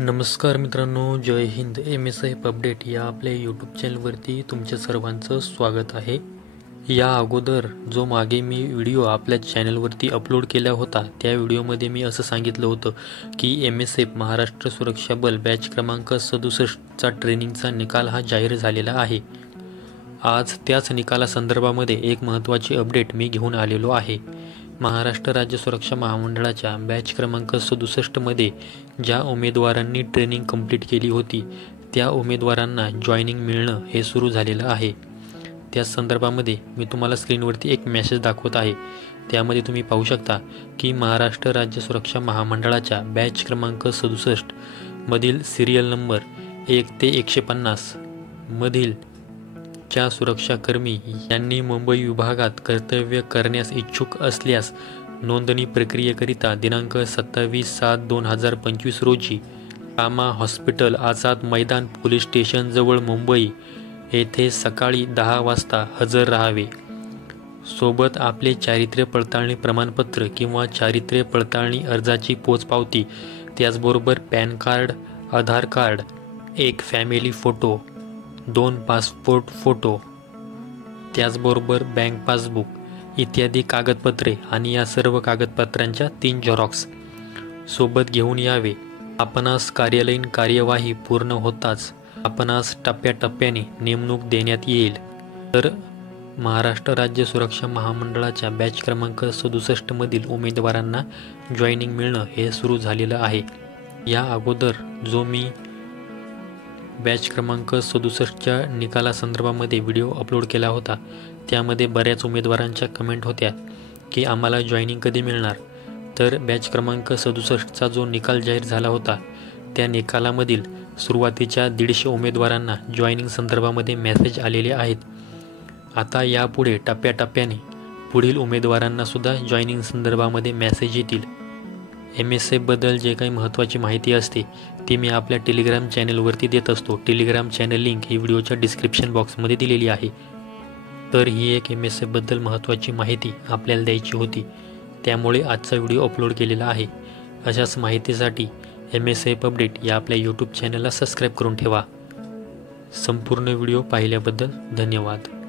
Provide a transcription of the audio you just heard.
नमस्कार मित्रांनो, जय Hind. MSIP update या आपल्या यूट्यूब चॅनलवरती तुमच्या सर्वांचं स्वागत आहे. या अगोदर जो मागे मी व्हिडिओ आपल्या चॅनलवरती अपलोड केला होता त्या व्हिडिओमध्ये मी असं सांगितलं होतं की MSIP महाराष्ट्र सुरक्षा बल बॅच क्रमांक 67चा ट्रेनिंगचा निकाल हा जाहीर झालेला आहे. आज त्याच निकालासंदर्भामध्ये एक महत्त्वाची अपडेट मी घेऊन आलेलो आहे. महाराष्ट्र राज्य सुरक्षा महामंडळाच्या बॅच क्रमांक 67मध्ये ज्या उमेदवारांनी ट्रेनिंग कंप्लीट केली होती त्या उमेदवारांना जॉईनिंग मिळणं हे सुरू झालेलं आहे. त्या संदर्भामध्ये मी तुम्हाला स्क्रीनवरती एक मेसेज दाखवत आहे. त्यामध्ये तुम्ही पाहू शकता की महाराष्ट्र राज्य सुरक्षा महामंडळाच्या बॅच क्रमांक 67 मधील सिरियल नंबर 1 ते 150 मधील च्या सुरक्षाकर्मी यांनी मुंबई विभागात कर्तव्य करण्यास इच्छुक असल्यास नोंदणी प्रक्रियेकरिता दिनांक 27/7/2025 रोजी कामा हॉस्पिटल आझाद मैदान पोलीस स्टेशनजवळ मुंबई येथे सकाळी 10 वाजता हजर राहावे. सोबत आपले चारित्र्य पडताळणी प्रमाणपत्र किंवा चारित्र्य पडताळणी अर्जाची पोचपावती, त्याचबरोबर पॅन कार्ड, आधार कार्ड, एक फॅमिली फोटो, 2 पासपोर्ट फोटो, त्याचबरोबर बँक पासबुक इत्यादी कागदपत्रे आणि या सर्व कागदपत्रांच्या 3 झेरॉक्स सोबत घेऊन यावे. आपणास कार्यालयीन कार्यवाही पूर्ण होताच आपणास टप्प्याटप्प्याने नेमणूक देण्यात येईल. तर महाराष्ट्र राज्य सुरक्षा महामंडळाच्या बॅच क्रमांक 67 मधील उमेदवारांना जॉईनिंग मिळणं हे सुरू झालेलं आहे. या अगोदर जो मी बॅच क्रमांक 67च्या निकालासंदर्भामध्ये व्हिडिओ अपलोड केला होता त्यामध्ये बऱ्याच उमेदवारांच्या कमेंट होत्या की आम्हाला जॉईनिंग कधी मिळणार. तर बॅच क्रमांक 67चा जो निकाल जाहीर झाला होता त्या निकालामधील सुरुवातीच्या 150 उमेदवारांना जॉईनिंग संदर्भामध्ये मेसेज आलेले आहेत. आता यापुढे टप्प्याटप्प्याने पुढील उमेदवारांनासुद्धा जॉईनिंग संदर्भामध्ये मेसेज येतील. MSIP बद्दल जे काही महत्त्वाची माहिती असते ती मी आपल्या टेलिग्राम चॅनलवरती देत असतो. टेलिग्राम चॅनल लिंक ही व्हिडिओच्या डिस्क्रिप्शन बॉक्समध्ये दिलेली आहे. तर ही एक MSIP बद्दल महत्त्वाची माहिती आपल्याला द्यायची होती, त्यामुळे आजचा व्हिडिओ अपलोड केलेला आहे. अशाच माहितीसाठी MSIP अपडेट या आपल्या यूट्यूब चॅनलला सबस्क्राईब करून ठेवा. संपूर्ण व्हिडिओ पाहिल्याबद्दल धन्यवाद.